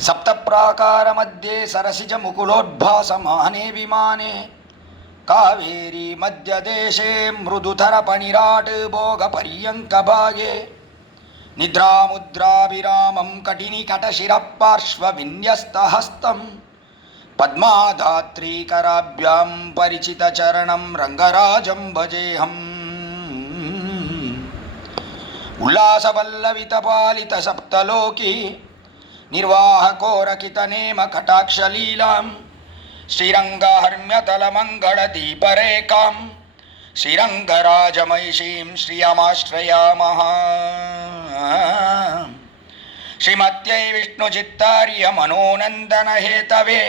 सप्तप्राकारमध्ये सरसिजमुकुलोद्भासमाने विमाने कावेरी मध्यदेशे मृदुधरपणिराट् भोगपर्यङ्कभागे निद्रामुद्राभिरामं कटिनिकटशिरःपार्श्वविन्यस्तहस्तं पद्मादात्रीकराभ्यां परिचितचरणं रङ्गराजं भजेऽहम् उल्लासपल्लवितपालितसप्तलोकी निर्वाहकोरकितनेमकटाक्षलीलां श्रीरङ्गहर्म्यतलमङ्गलदीपरेखां श्रीरङ्गराजमहिषीं श्रियमाश्रयामः। श्रीमत्यै विष्णुचित्तार्यमनोनन्दनहेतवे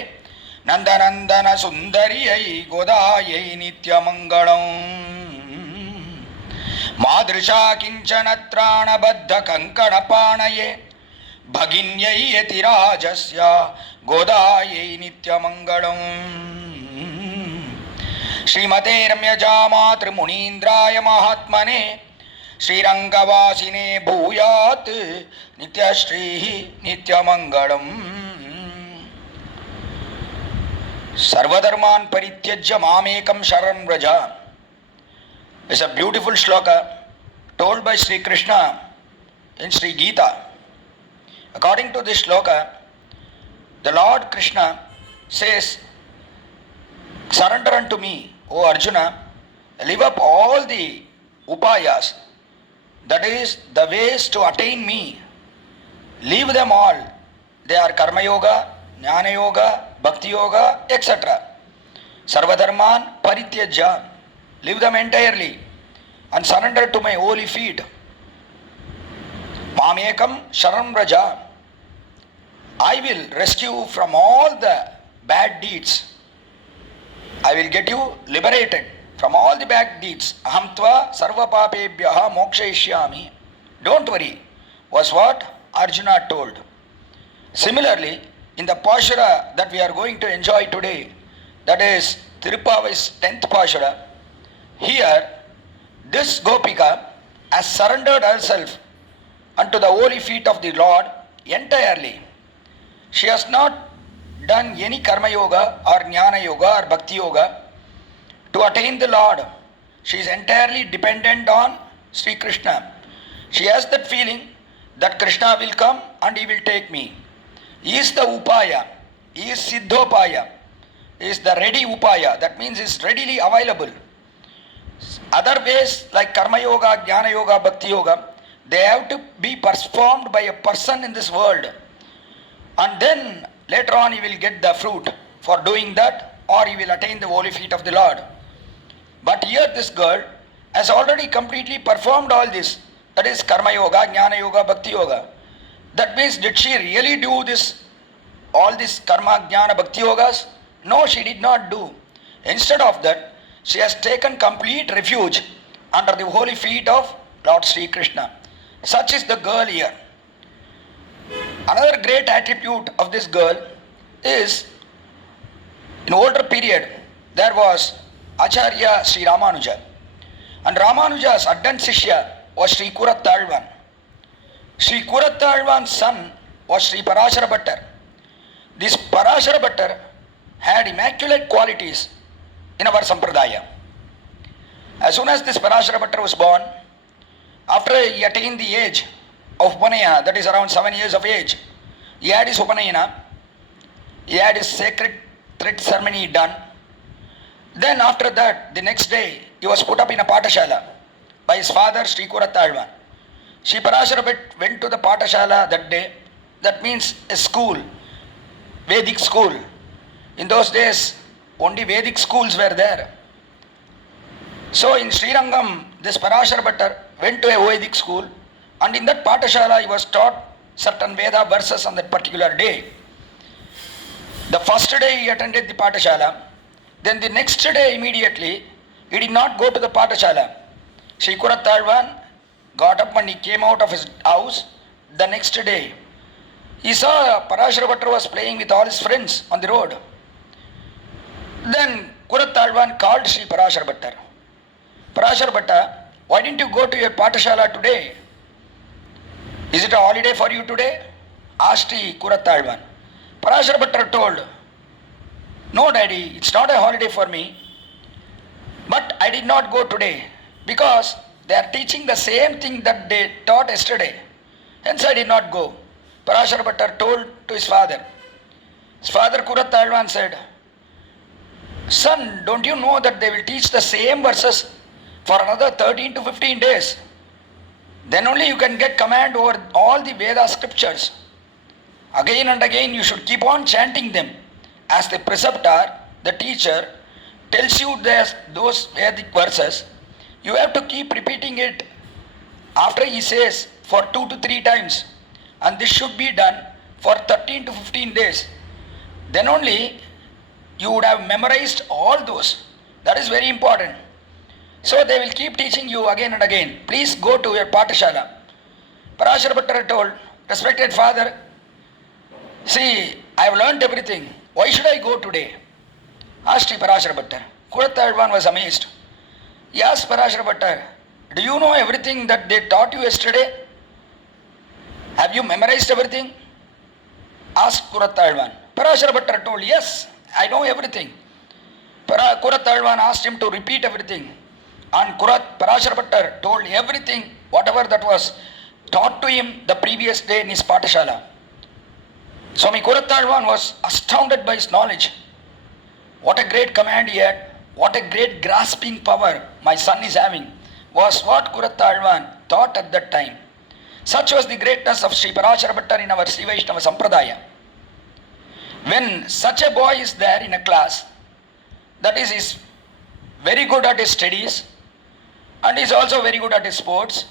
नन्दनन्दनसुन्दर्यै गोदायै नित्यमङ्गलम्। मादृशा किञ्चन त्राणबद्धकङ्कणपाणये भगिन्यै यतिराजस्य गोदायै नित्यमङ्गलम्। श्रीमते रम्यजामातृमुनीन्द्राय महात्मने श्रीरङ्गवासिने भूयात् नित्यश्रीः नित्यमङ्गलम्। सर्वधर्मान् परित्यज्य मामेकं शरणं Vraj is a beautiful shloka told by Sri Krishna in Sri Gita. According to this shloka, the Lord Krishna says, surrender unto me, O Arjuna, live up all the upayas, that is, the ways to attain me. Leave them all. They are Karma Yoga, Jnana Yoga, Bhakti Yoga, etc. Sarvadharman Parityajya. Leave them entirely and surrender to my holy feet. Mamekam Sharanam Raja. I will rescue you from all the bad deeds. I will get you liberated from all the bad deeds. Ahamtva sarva papebhyaha mokshayishyami. Don't worry, was what Arjuna told. Similarly, in the Pashura that we are going to enjoy today, that is Tiruppavai's 10th Pashura, here this Gopika has surrendered herself unto the holy feet of the Lord entirely. She has not done any Karma Yoga or Jnana Yoga or Bhakti Yoga to attain the Lord. She is entirely dependent on Sri Krishna. She has that feeling that Krishna will come and he will take me. He is the Upaya. He is Siddhopaya. He is the ready Upaya. That means he is readily available. Other ways like Karma Yoga, Jnana Yoga, Bhakti Yoga, they have to be performed by a person in this world. And then later on he will get the fruit for doing that, or he will attain the holy feet of the Lord. But here this girl has already completely performed all this. That is Karma Yoga, Jnana Yoga, Bhakti Yoga. That means, did she really do this, all this Karma, Jnana, Bhakti Yogas? No, she did not do. Instead of that, she has taken complete refuge under the holy feet of Lord Sri Krishna. Such is the girl here. Another great attribute of this girl is, in older period, there was Acharya Sri Ramanuja. And Ramanuja's Addan Sishya was Sri Kurattalvan. Sri Kurattalvan's son was Sri Parashara Bhattar. This Parashara Bhattar had immaculate qualities in our Sampradaya. As soon as this Parashara Bhattar was born, after he attained the age of Upanayana, that is around 7 years of age, he had his Upanayana, he had his sacred thread ceremony done. Then after that, the next day, he was put up in a Patashala by his father, Sri Kurattalvan. Sri Parashara Bhattar went to the Patashala that day. That means a school, Vedic school. In those days, only Vedic schools were there. So in Srirangam, this Parashara Bhattar went to a Vedic school, and in that Patashala he was taught certain Veda verses on that particular day. The first day he attended the Patashala, then the next day immediately he did not go to the Patashala. Sri Kurattalvan got up and he came out of his house. The next day he saw Parashara Bhattar was playing with all his friends on the road. Then Kurattalvan called Sri Parashara Bhattar. Parashara Bhatta, why didn't you go to your Patashala today? Is it a holiday for you today? Asked Sri Kurattalvan. Parashara Bhattar told, no daddy, it's not a holiday for me, but I did not go today because they are teaching the same thing that they taught yesterday. Hence I did not go. Parashara Bhattar told to his father. His father Kurattalvan said, son, don't you know that they will teach the same verses for another 13 to 15 days? Then only you can get command over all the Veda scriptures. Again and again you should keep on chanting them. As the preceptor, the teacher, tells you those Vedic verses, you have to keep repeating it after he says for 2 to 3 times. And this should be done for 13 to 15 days. Then only you would have memorized all those. That is very important. So they will keep teaching you again and again. Please go to your Patashala. Parashara Bhattar told, respected father, see, I have learnt everything. Why should I go today? Asked Parashara Bhattar. Kurattalvan was amazed. He asked Parashara Bhattar, do you know everything that they taught you yesterday? Have you memorized everything? Asked Kurattalvan. Parashara Bhattar told, yes, I know everything. Kurattalvan asked him to repeat everything. And Parashara Bhattar told everything, whatever that was taught to him the previous day in his Patashala. Swami Kurattalvan was astounded by his knowledge. What a great command he had, what a great grasping power my son is having, was what Kurattalvan thought at that time. Such was the greatness of Sri Parashara Bhattar in our Sri Vaishnava Sampradaya. When such a boy is there in a class, that is very good at his studies, and is also very good at his sports,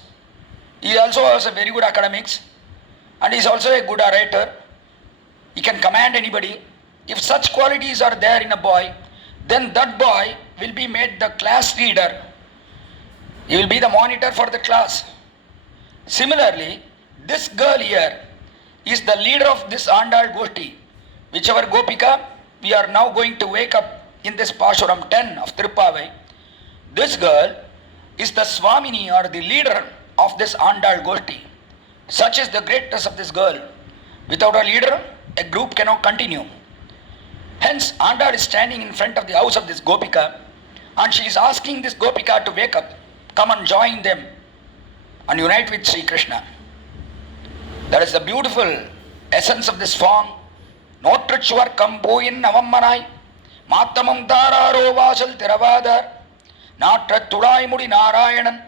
he also has a very good academics, and is also a good orator, he can command anybody. If such qualities are there in a boy, then that boy will be made the class leader. He will be the monitor for the class. Similarly, this girl here is the leader of this Andal Goshti. Whichever Gopika we are now going to wake up in this Pashuram 10 of Tiruppavai, this girl is the Swamini or the leader of this Andal Goshti. Such is the greatness of this girl. Without a leader, a group cannot continue. Hence, Andal is standing in front of the house of this Gopika, and she is asking this Gopika to wake up, come and join them and unite with Sri Krishna. That is the beautiful essence of this form. Notrachwar kamboyin navammanai, Matamam Dararo Vasal Tiravadar, Natra Tudai Mudi Narayanan,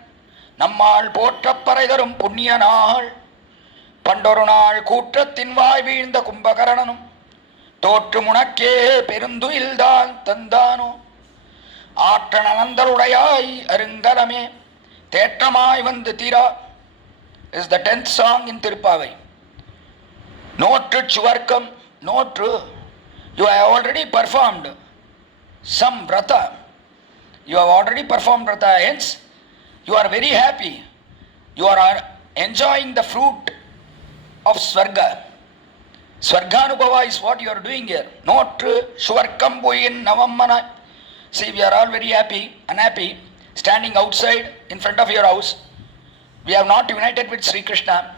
Nammal Potrapparaidarum Punyanal, Pandorunal Kutratin Vai the Kumbakaranum, Totrumunake Perunduildan Tandano, Atranandarudayai Arungalame, Tetramai Vanditira is the 10th song in Tiruppavai. No Trichvarkam, no true. You have already performed some vrata. You have already performed vrata, hence you are very happy. You are enjoying the fruit of Swarga. Swarganubhava is what you are doing here. Not Shwarkam Boyin Navammana. See, we are all very happy, unhappy, standing outside in front of your house. We have not united with Sri Krishna.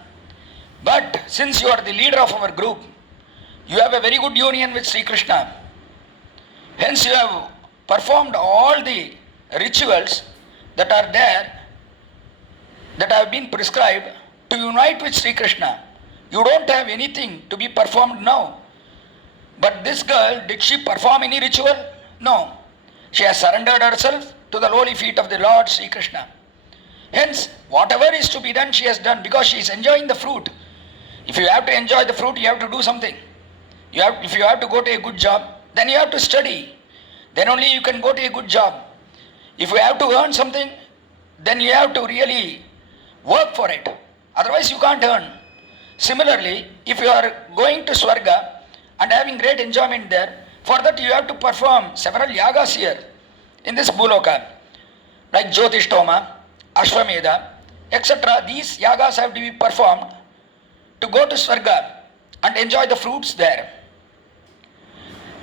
But since you are the leader of our group, you have a very good union with Sri Krishna. Hence you have performed all the rituals that are there, that have been prescribed to unite with Sri Krishna. You don't have anything to be performed now. But this girl, did she perform any ritual? No. She has surrendered herself to the lowly feet of the Lord Sri Krishna. Hence, whatever is to be done, she has done because she is enjoying the fruit. If you have to enjoy the fruit, you have to do something. If you have to go to a good job, then you have to study. Then only you can go to a good job. If you have to earn something, then you have to really work for it. Otherwise you can't earn. Similarly, if you are going to Swarga and having great enjoyment there, for that you have to perform several yagas here in this Bhuloka, like Jyotishtoma, Ashwamedha, etc. These yagas have to be performed to go to Swarga and enjoy the fruits there.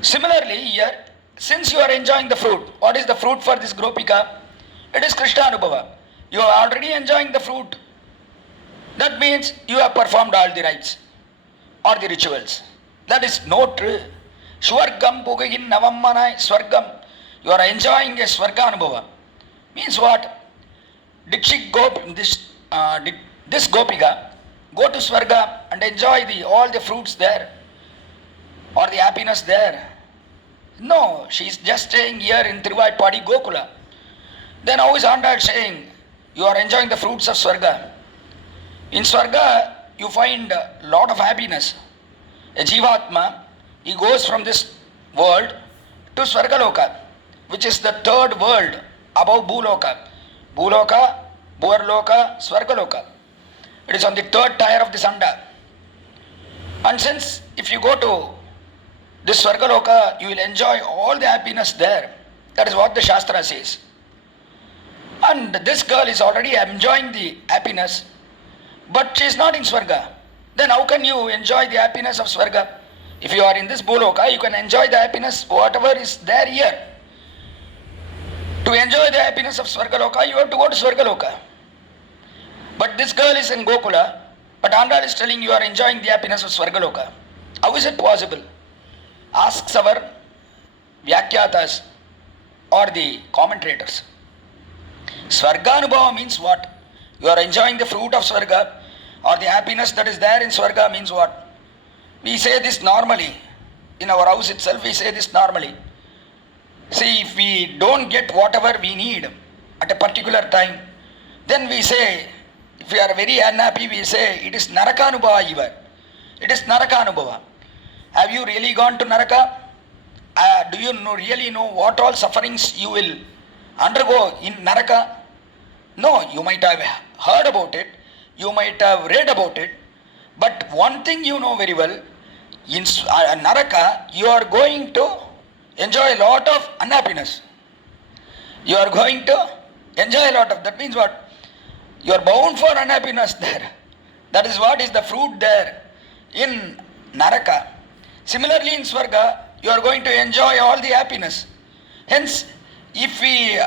Similarly, here, since you are enjoying the fruit, what is the fruit for this Gopika? It is Krishna Anubhava. You are already enjoying the fruit. That means you have performed all the rites or the rituals. That is no true. Swargam pugagin navammanai swargam. You are enjoying a swarga anubhava. Means what? Dikshik Gop, this Gopika, go to Swarga and enjoy all the fruits there or the happiness there. No, she is just staying here in Tiruppavai Gokula. Then how is Andal saying, you are enjoying the fruits of Swarga? In Swarga, you find a lot of happiness. A Jivatma, he goes from this world to Swargaloka, which is the third world above Bhuloka. Bhuloka, Bhuarloka, Swargaloka. It is on the third tier of the Sanda. And since if you go to this Swargaloka, you will enjoy all the happiness there. That is what the Shastra says. And this girl is already enjoying the happiness, but she is not in Swarga. Then how can you enjoy the happiness of Swarga? If you are in this Bhuloka, you can enjoy the happiness, whatever is there here. To enjoy the happiness of Swargaloka, you have to go to Swargaloka. But this girl is in Gokula, but Andal is telling you are enjoying the happiness of Swargaloka. How is it possible? Asks our Vyakhyatas or the commentators. Swarganubhava means what? You are enjoying the fruit of Swarga or the happiness that is there in Swarga means what? We say this normally. In our house itself we say this normally. See, if we don't get whatever we need at a particular time, then we say, if we are very unhappy, we say, it is Narakanubhava even. It is Narakanubhava. Have you really gone to Naraka? Do you really know what all sufferings you will undergo in Naraka? No, you might have heard about it, you might have read about it, but one thing you know very well, in Naraka, you are going to enjoy a lot of unhappiness. You are going to enjoy a lot of, that means what? You are bound for unhappiness there. That is what is the fruit there in Naraka. Similarly in Swarga, you are going to enjoy all the happiness. Hence, if we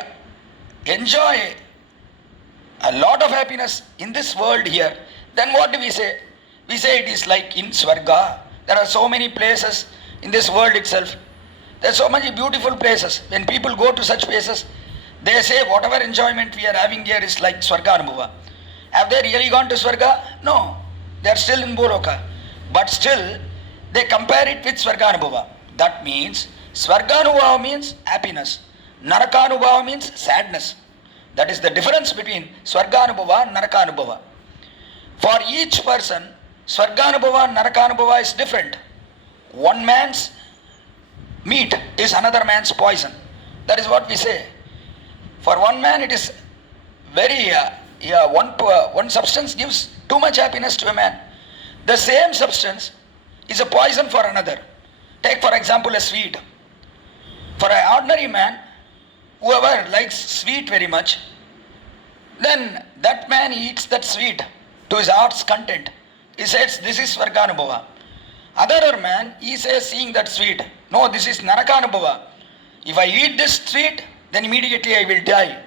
enjoy a lot of happiness in this world here, then what do we say? We say it is like in Swarga. There are so many places in this world itself. There are so many beautiful places. When people go to such places, they say whatever enjoyment we are having here is like Swarga Anubhava. Have they really gone to Swarga? No. They are still in Bhuloka. But still, they compare it with Swarga Anubhava. That means, Swarga Anubhava means happiness. Naraka Anubhava means sadness. That is the difference between Swarga Anubhava and Naraka Anubhava. For each person, Swarga Anubhava and Naraka Anubhava is different. One man's meat is another man's poison. That is what we say. For one man it is very, one substance gives too much happiness to a man. The same substance is a poison for another. Take for example a sweet. For an ordinary man, whoever likes sweet very much, then that man eats that sweet to his heart's content. He says, this is Swarganubhava. Other man, he says, seeing that sweet, no, this is Narakanubhava. If I eat this sweet, then immediately I will die.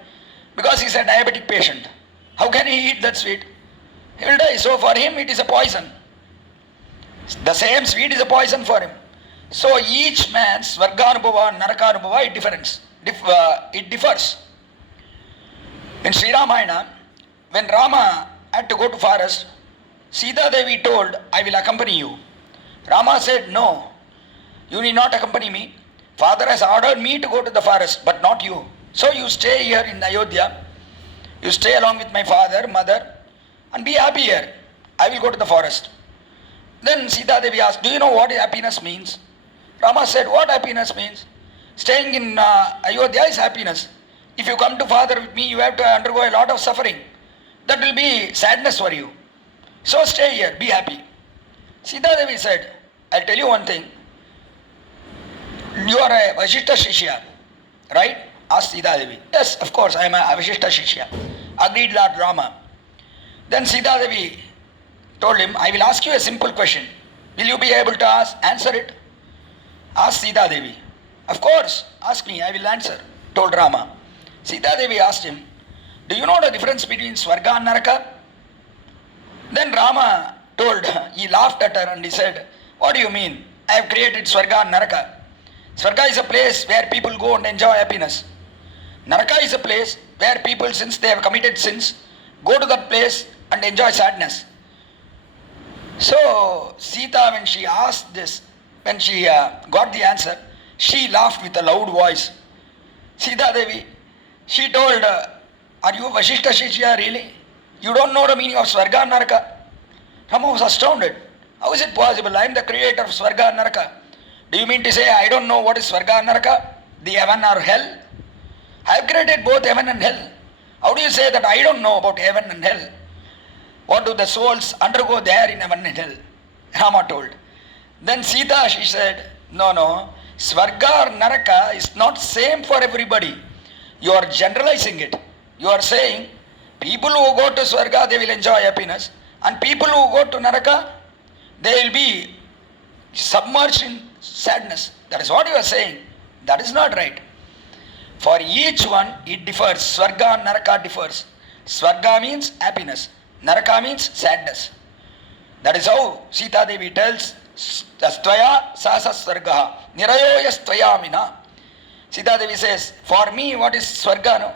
Because he is a diabetic patient. How can he eat that sweet? He will die. So for him it is a poison. The same sweet is a poison for him. So each man's Swarganubhava and Narakanubhava it differs. In Sriram, when Rama had to go to forest, Sita Devi told, I will accompany you. Rama said, no, you need not accompany me. Father has ordered me to go to the forest, but not you. So you stay here in Ayodhya. You stay along with my father, mother, and be happy here. I will go to the forest. Then Sita Devi asked, do you know what happiness means? Rama said, what happiness means? Staying in Ayodhya is happiness. If you come to father with me, you have to undergo a lot of suffering. That will be sadness for you. So stay here, be happy. Sita Devi said, I'll tell you one thing. You are a Vashishta Shishya, right? Asked Sita Devi. Yes, of course, I am a Vashishta Shishya. Agreed Lord Rama. Then Sita Devi told him, I will ask you a simple question. Will you be able to answer it? Asked Sita Devi. Of course, ask me, I will answer, told Rama. Sita Devi asked him, do you know the difference between Swarga and Naraka? Then Rama told, he laughed at her and he said, what do you mean? I have created Swarga and Naraka. Swarga is a place where people go and enjoy happiness. Naraka is a place where people, since they have committed sins, go to that place and enjoy sadness. So Sita, when she asked this, when she got the answer, she laughed with a loud voice. Sita Devi, she told, are you Vashishta Shishya really? You don't know the meaning of Swarga and Naraka? Rama was astounded. How is it possible? I am the creator of Swarga and Naraka. Do you mean to say I don't know what is Swarga and Naraka? The heaven or hell? I have created both heaven and hell. How do you say that I don't know about heaven and hell? What do the souls undergo there in heaven and hell? Rama told. Then Sita, she said, no, Swarga or Naraka is not same for everybody. You are generalizing it. You are saying, people who go to Swarga, they will enjoy happiness. And people who go to Naraka, they will be submerged in sadness. That is what you are saying. That is not right. For each one, it differs. Swarga and Naraka differs. Swarga means happiness. Naraka means sadness. That is how Sita Devi tells, Astvaya sasa swargaha nirayoya stvayamina. Sita Devi says, for me, what is Swarga? No?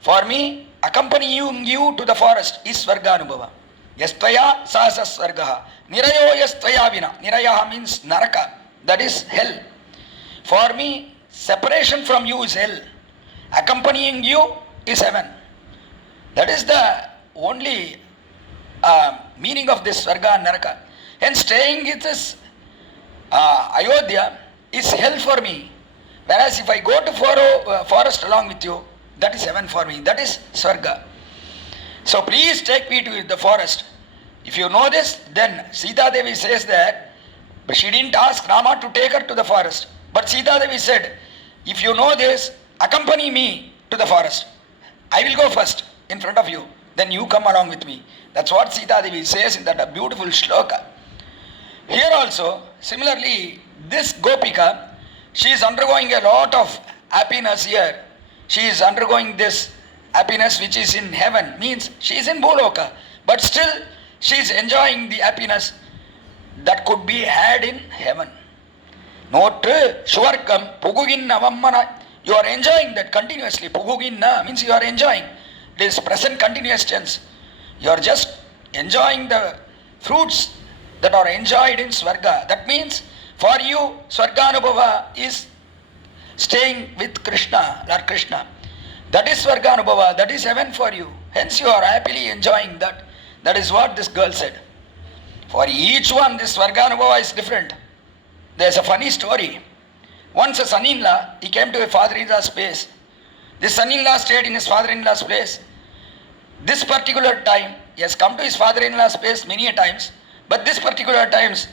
For me, accompanying you to the forest is Swarga Anubhava. Yastvaya sasa swargaha nirayoya stvayamina. Nirayaha means Naraka. That is hell. For me, separation from you is hell. Accompanying you is heaven. That is the only meaning of this Swarga and Naraka. And staying in this Ayodhya is hell for me. Whereas if I go to forest along with you, that is heaven for me. That is Swarga. So please take me to the forest. If you know this, then Sita Devi says that, but she didn't ask Rama to take her to the forest. But Sita Devi said, if you know this, accompany me to the forest. I will go first in front of you. Then you come along with me. That's what Sita Devi says in that beautiful shloka. Here also, similarly, this Gopika, she is undergoing a lot of happiness here. She is undergoing this happiness which is in heaven, means she is in Bhuloka. But still, she is enjoying the happiness that could be had in heaven. Note, Shuvarkam, Puguginna Vammana. You are enjoying that continuously. Puguginna means you are enjoying. This present continuous tense. You are just enjoying the fruits that are enjoyed in Swarga. That means for you, Swarganubhava is staying with Krishna, Lord Krishna. That is Swarganubhava, that is heaven for you. Hence you are happily enjoying that. That is what this girl said. For each one, this Swarganubhava is different. There is a funny story. Once a son-in-law, he came to a father-in-law's place. This son-in-law stayed in his father-in-law's place. This particular time, he has come to his father-in-law's place many a times, but this particular times,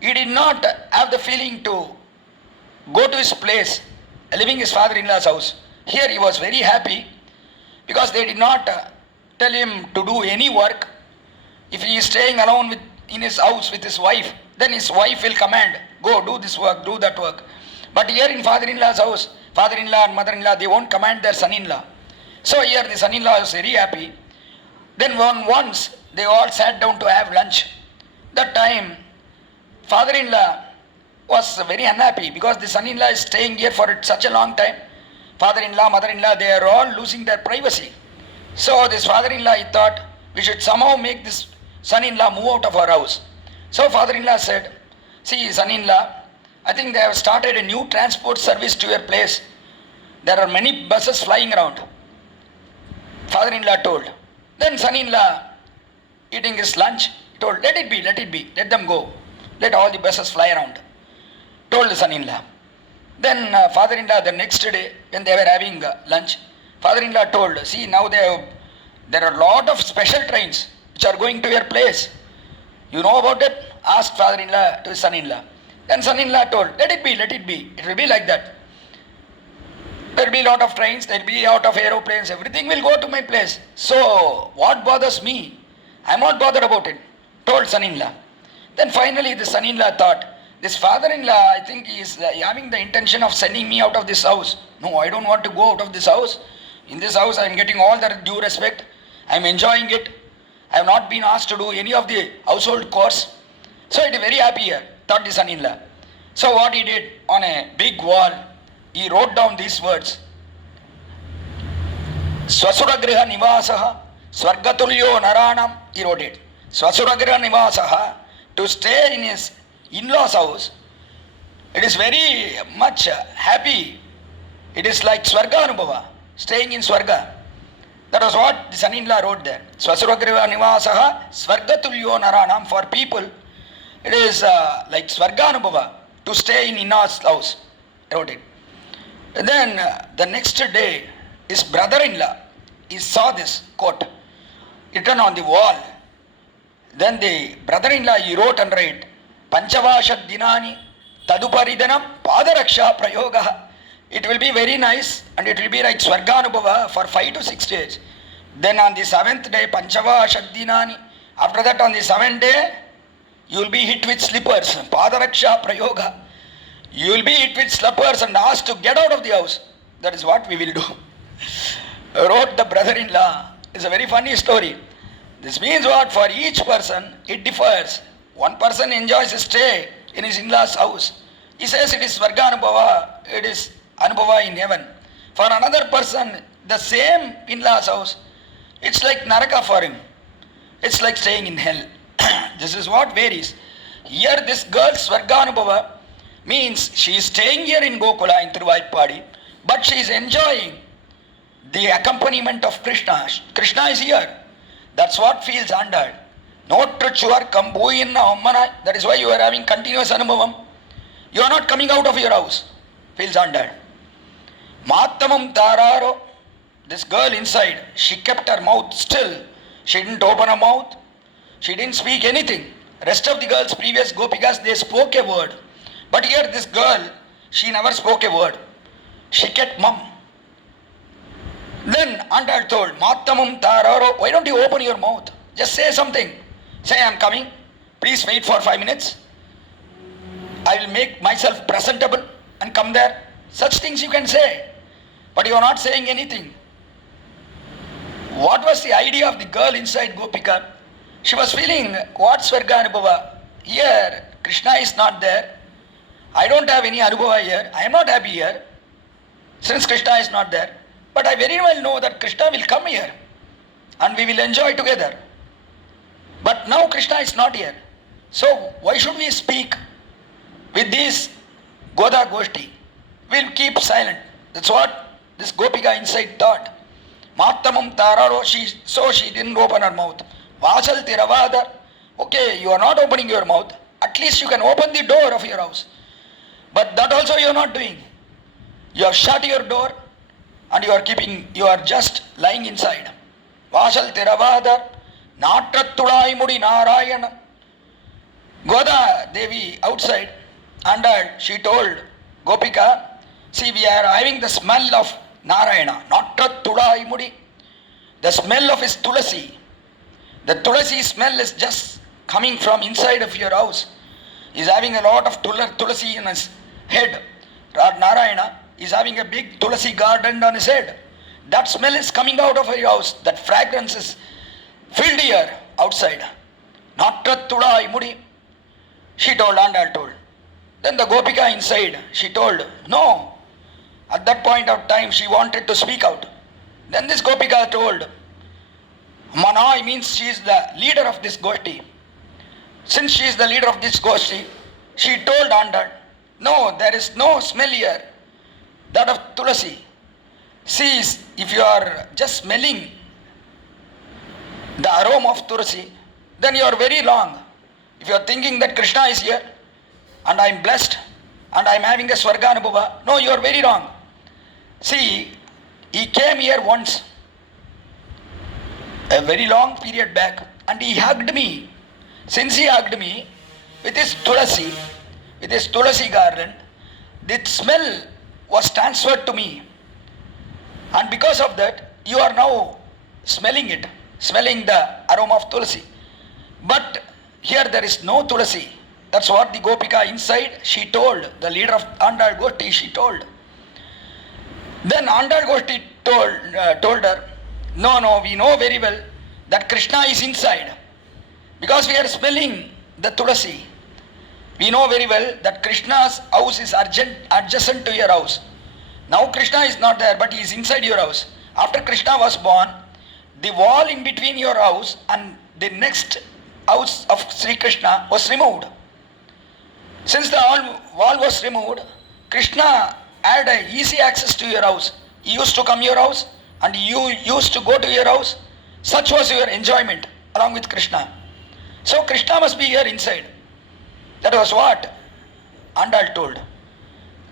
he did not have the feeling to go to his place, leaving his father-in-law's house. Here he was very happy because they did not tell him to do any work. If he is staying alone in his house with his wife, then his wife will command, go do this work, do that work. But here in father-in-law's house, father-in-law and mother-in-law, they won't command their son-in-law. So here the son-in-law was very happy. Then once they all sat down to have lunch. That time, father-in-law was very unhappy because the son-in-law is staying here for such a long time. Father-in-law, mother-in-law, they are all losing their privacy. So this father-in-law, he thought, we should somehow make this son-in-law move out of our house. So father-in-law said, see son-in-law, I think they have started a new transport service to your place. There are many buses flying around. Father-in-law told. Then son-in-law, eating his lunch, told, let it be, let them go. Let all the buses fly around. Told the son-in-law. Then father-in-law, the next day, when they were having lunch, father-in-law told, see now there are a lot of special trains which are going to your place. You know about it? Asked father-in-law to his son-in-law. Then son-in-law told, let it be, it will be like that. There will be a lot of trains, there will be a lot of aeroplanes, everything will go to my place. So, what bothers me? I am not bothered about it, told son-in-law. Then finally the son-in-law thought, this father-in-law, I think he is having the intention of sending me out of this house. No, I don't want to go out of this house. In this house I am getting all the due respect. I am enjoying it. I have not been asked to do any of the household chores. So I am very happy here. thought the son-in-law. So what he did, on a big wall, he wrote down these words. Swasuragraha nivasaha swargatulyo naranam, he wrote it. Swasuragraha nivasaha, to stay in his in-laws house, it is very much happy. It is like Swarga Anubhava, staying in Swarga. That was what the son-in-law wrote there. Swasuragraha nivasaha swargatulyo naranam, for people it is like Swarga Anubhava, to stay in in-laws house. I wrote it. And then the next day, his brother-in-law, he saw this quote written on the wall. Then the brother-in-law, he wrote and write, Panchavashat dinani taduparidanam padaraksha prayogaha. It will be very nice and it will be like Swarganubhava for 5 to 6 days. Then on the 7th day, Panchavashat dinani. After that, on the 7th day, you will be hit with slippers. Padaraksha prayoga. You will be hit with slippers and asked to get out of the house. That is what we will do. Wrote the brother-in-law. It's a very funny story. This means what? For each person, it differs. One person enjoys a stay in his in-law's house. He says it is Swarga Anubhava, it is Anubhava in heaven. For another person, the same in-law's house, it's like Naraka for him. It's like staying in hell. This is what varies. Here this girl Swarga Anubhava means she is staying here in Gokula in Tiruppavai, but she is enjoying the accompaniment of Krishna. Krishna is here. That's what feels under. Notruchuar kambuinna ommana. That is why you are having continuous anubhavam. You are not coming out of your house. Feels under. Mattamam tararo. This girl inside, she kept her mouth still. She didn't open her mouth. She didn't speak anything. Rest of the girls, previous gopikas, they spoke a word. But here this girl, she never spoke a word. She kept mum. Then Andal told, Mattamam tararo, why don't you open your mouth? Just say something. Say, I am coming. Please wait for 5 minutes. I will make myself presentable and come there. Such things you can say. But you are not saying anything. What was the idea of the girl inside Gopika? She was feeling, what's Swarga Anubhava? Here, Krishna is not there. I don't have any Anubhava here. I am not happy here. Since Krishna is not there. But I very well know that Krishna will come here. And we will enjoy together. But now Krishna is not here. So why should we speak with this Goda Goshti? We'll keep silent. That's what this Gopika inside thought. Mattamam tararo, she didn't open her mouth. Vasal tiravadar. Okay, you are not opening your mouth. At least you can open the door of your house. But that also you are not doing. You have shut your door and you are just lying inside. Vasal tiravadar. Natrattulai mudi Narayana. Goda Devi outside, and she told Gopika, see, we are having the smell of Narayana. Natrattulai mudi. The smell of his tulasi. The tulasi smell is just coming from inside of your house. He's having a lot of tulasi in his head. Narayana is having a big tulasi garden on his head. That smell is coming out of your house. That fragrance is filled here outside. Natrattulai mudi. She told, Andal told. Then the Gopika inside, she told, no. At that point of time, she wanted to speak out. Then this Gopika told, Manai means she is the leader of this Goshti. Since she is the leader of this Goshti, she told Andal, no, there is no smell here. That of Tulasi. See, if you are just smelling the aroma of Tulasi, then you are very wrong. If you are thinking that Krishna is here and I am blessed and I am having a Swarga Anubhava, no, you are very wrong. See, he came here once, a very long period back, and he hugged me. Since he hugged me with his Tulasi garland, the smell was transferred to me. And because of that, you are now smelling it, smelling the aroma of Tulasi. But here there is no Tulasi. That's what the Gopika inside, she told, the leader of Andal Goshti, she told. Then Andal Goshti told her, no, we know very well that Krishna is inside. Because we are smelling the Tulasi. We know very well that Krishna's house is adjacent to your house. Now Krishna is not there, but he is inside your house. After Krishna was born, the wall in between your house and the next house of Sri Krishna was removed. Since the wall was removed, Krishna had a easy access to your house. He used to come to your house and you used to go to your house. Such was your enjoyment along with Krishna. So Krishna must be here inside. That was what Andal told.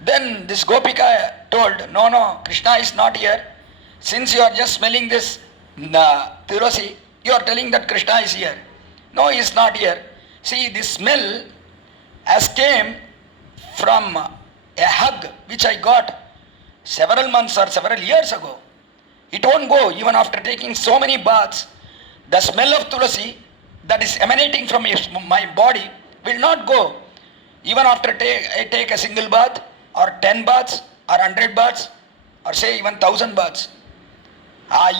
Then this Gopika told, no, Krishna is not here. Since you are just smelling this Tulasi, you are telling that Krishna is here. No, he is not here. See, this smell has came from a hug which I got several months or several years ago. It won't go even after taking so many baths. The smell of Tulasi that is emanating from my body will not go. Even after I take a single bath or 10 baths or 100 baths or say even 1000 baths.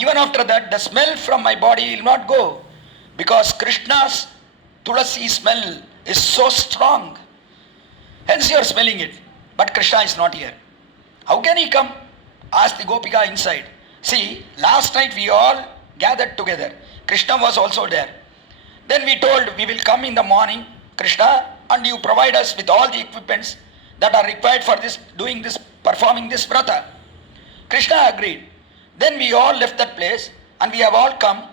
Even after that, the smell from my body will not go because Krishna's Tulasi smell is so strong. Hence you are smelling it. But Krishna is not here. How can he come? Asked the Gopika inside. See, last night we all gathered together. Krishna was also there. Then we told we will come in the morning, Krishna, and you provide us with all the equipments that are required for this, doing this, performing this vrata. Krishna agreed. Then we all left that place and we have all come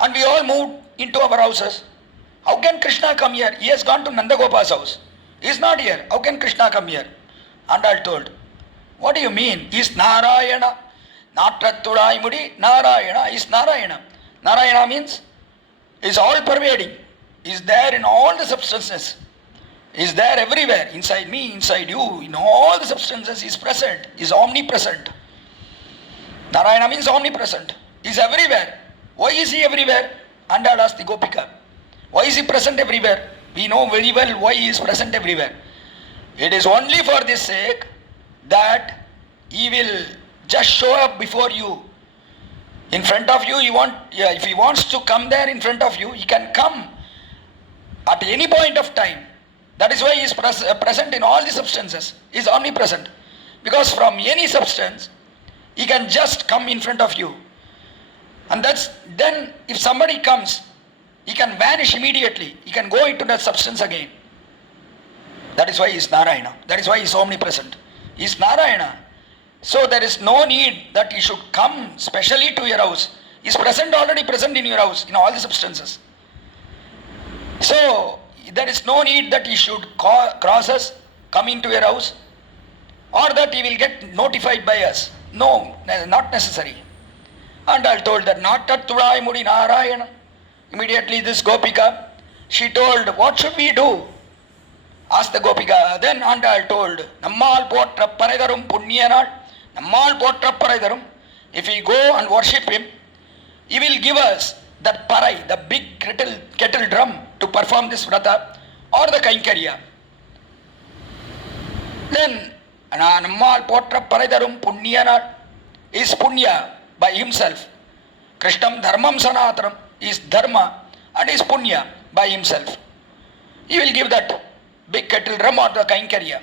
and we all moved into our houses. How can Krishna come here? He has gone to Nandagopa's house. He is not here. How can Krishna come here? Andal told, what do you mean? He is Narayana. Natrattudai Mudi, Narayana is Narayana. Narayana means he is all pervading. He is there in all the substances. He is there everywhere. Inside me, inside you, in all the substances he is present. He is omnipresent. Narayana means omnipresent. He is everywhere. Why is he everywhere? Andal asked the Gopika. Why is he present everywhere? We know very well why he is present everywhere. It is only for this sake that he will just show up before you. In front of you, if he wants to come there in front of you, he can come at any point of time. That is why he is present in all the substances. He is omnipresent. Because from any substance, he can just come in front of you. And then if somebody comes, he can vanish immediately. He can go into that substance again. That is why he is Narayana. That is why he is omnipresent. He is Narayana. So there is no need that he should come specially to your house. He is already present in your house, in all the substances. So there is no need that he should cross us, come into your house, or that he will get notified by us. No, not necessary. And I told that Nattattudai Mudi Narayana. Immediately this Gopika, she told, what should we do? Asked the Gopika. Then Andal told, Nammal Potra Paraidarum Punyanal, Nammal Potra Paraidarum. If we go and worship him, he will give us that parai, the big kettle drum to perform this vrata, or the Kaikarya. Then Nammal Potra Paraidarum Punyanal is Punya by himself. Krishnam Dharmam Sanataram is Dharma and is Punya by himself. He will give that big kettle drum or the Kaikarya.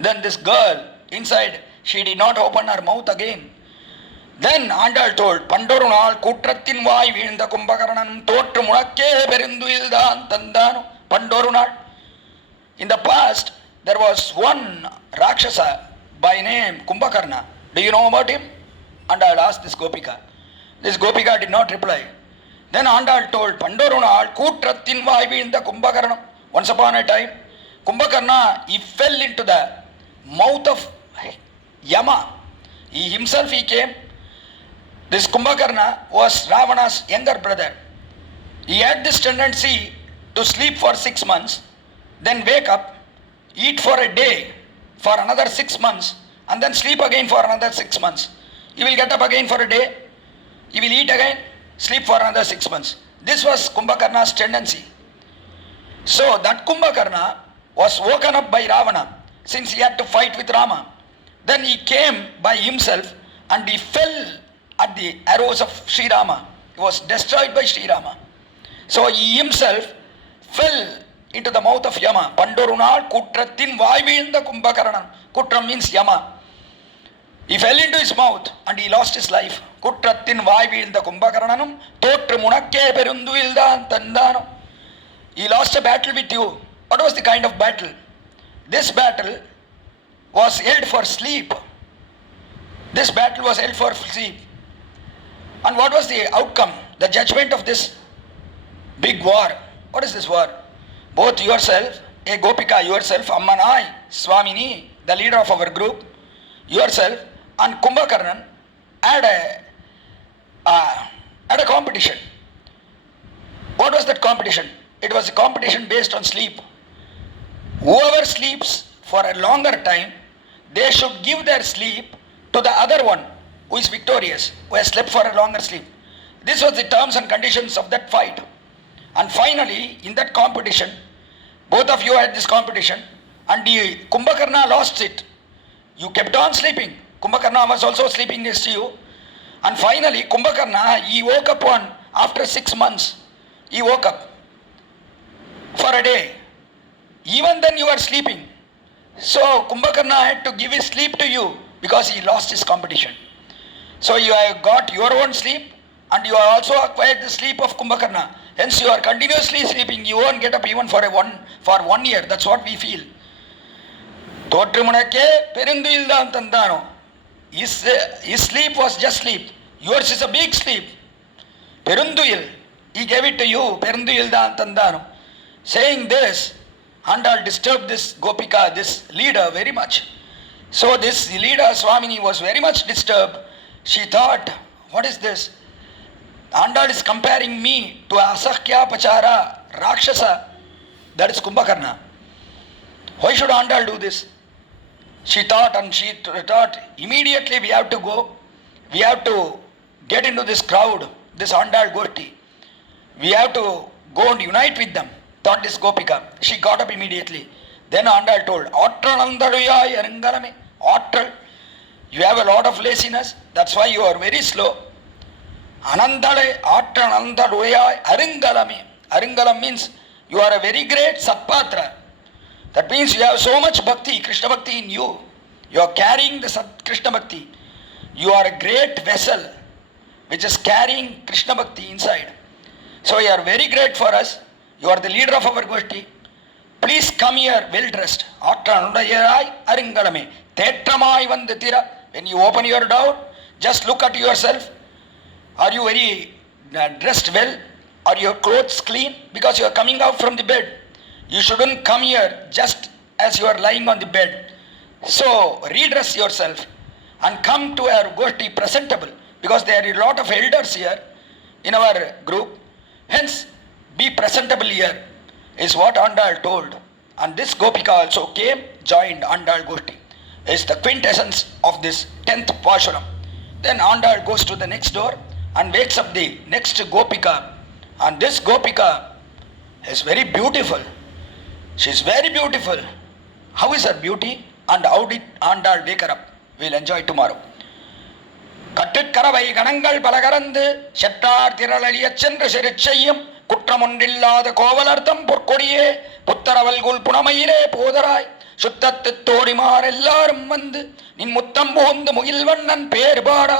Then this girl inside, she did not open her mouth again. Then Andal told, Pandorunal Kutrattin Vai Vinda Kumbhakaranam Totru Munakke Berinduildan Tandanu Pandorunal. In the past, there was one Rakshasa by name Kumbhakarna. Do you know about him? Andal asked this Gopika. This Gopika did not reply. Then Andal told, Pandorunal Kutrattin Vai Vinda Kumbhakaranam. Once upon a time, Kumbhakarna, he fell into the mouth of Yama. He came. This Kumbhakarna was Ravana's younger brother. He had this tendency to sleep for 6 months, then wake up, eat for a day for another 6 months, and then sleep again for another 6 months. He will get up again for a day, he will eat again, sleep for another 6 months. This was Kumbhakarna's tendency. So that Kumbhakarna was woken up by Ravana since he had to fight with Rama. Then he came by himself and he fell at the arrows of Sri Rama. He was destroyed by Sri Rama. So he himself fell into the mouth of Yama. Pandorunal Kutrathin Vaivindha Kumbhakaranam. Kutram means Yama. He fell into his mouth and he lost his life. Kutrathin Vaivindha Kumbhakaranam. Totru Munakke Perunduildan Tandano. He lost a battle with you. What was the kind of battle? This battle was held for sleep. This battle was held for sleep. And what was the outcome? The judgment of this big war. What is this war? Both yourself, a Gopika, yourself, Ammanai, Swamini, the leader of our group, yourself, and Kumbhakarnan had a competition. What was that competition? It was a competition based on sleep. Whoever sleeps for a longer time, they should give their sleep to the other one who is victorious, who has slept for a longer sleep. This was the terms and conditions of that fight. And finally, in that competition, both of you had this competition, and Kumbhakarna lost it. You kept on sleeping. Kumbhakarna was also sleeping next to you. And finally, Kumbhakarna, he woke up after 6 months, he woke up for a day. Even then you were sleeping. So Kumbhakarna had to give his sleep to you because he lost his competition. So you have got your own sleep and you have also acquired the sleep of Kumbhakarna. Hence you are continuously sleeping. You won't get up even for 1 year. That's what we feel. Totrimunake Perunduildan Tandano. His sleep was just sleep. Yours is a big sleep. Perunduil. He gave it to you. Perunduildan Tandano. Saying this, Andal disturbed this Gopika, this leader, very much. So this leader, Swamini, was very much disturbed. She thought, what is this? Andal is comparing me to Asakya Pachara, Rakshasa, that is Kumbhakarna. Why should Andal do this? She thought, and she thought, immediately we have to go. We have to get into this crowd, this Andal Goshti. We have to go and unite with them, thought this Gopika. She got up immediately. Then Andal told, Attranandaduyai Aringalame. Attral, you have a lot of laziness, that's why you are very slow. Anandale Attranandaduyai Aringalame. Aringalam means you are a very great Satpatra. That means you have so much bhakti, Krishna bhakti in you. You are carrying the Krishna bhakti. You are a great vessel which is carrying Krishna bhakti inside. So you are very great for us. You are the leader of our Goshti. Please come here well dressed. When you open your door, just look at yourself. Are you very dressed well? Are your clothes clean? Because you are coming out from the bed. You shouldn't come here just as you are lying on the bed. So redress yourself and come to our Goshti presentable, because there are a lot of elders here in our group. Hence, be presentable here, is what Andal told. And this Gopika also came, joined Andal Goshti. Is the quintessence of this 10th Pashuram. Then Andal goes to the next door and wakes up the next Gopika. And this Gopika is very beautiful. She is very beautiful. How is her beauty and how did Andal wake her up? We'll enjoy tomorrow. கட்டுக்கரவை கணங்கள் பலகரந்து செற்றார் திரளலியச் சென்று சிறுச்செய்யும் குற்றமொன்றில்லாத கோவலர்த்தம் பொற்கொடியே புத்தரவல்குல் புனமையிலே போதராய் சுத்தத்து தோடிமார் எல்லாரும் வந்து நின் முத்தம் புகுந்து முகில்வண்ணன் பேர் பாடா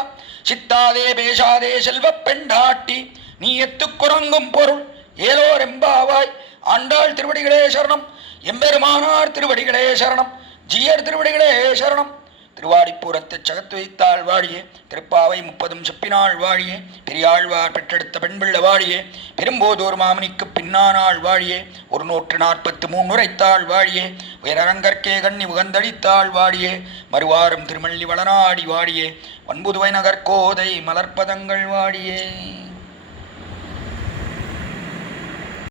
சித்தாதே பேசாதே செல்வப் பெண்டாட்டி நீ எத்துக்குறங்கும் பொருள் ஏலோர் எம்பாவாய். ஆண்டாள் திருவடிகளே சரணம். எம்பெருமானார் திருவடிகளே சரணம். ஜீயர் திருவடிகளே சரணம். திருவாடிப்பூரத்தை சகத்து வைத்தாள் வாழியே, திருப்பாவை 30 செப்பினாள் வாழியே, பெரியாழ்வார் பெற்றெடுத்த பெண்பிள்ள வாழியே, பெரும்போதோர் மாமனிக்கு பின்னானாள் வாழியே, 143 உரைத்தாள் வாழியே, உயரங்கற்கே கண்ணி உகந்தளித்தாள் வாழியே, மறுவாரம் திருமள்ளி வளநாடி வாழியே, வன்புதுவை நகர்கோதை மலர்ப்பதங்கள் வாழியே.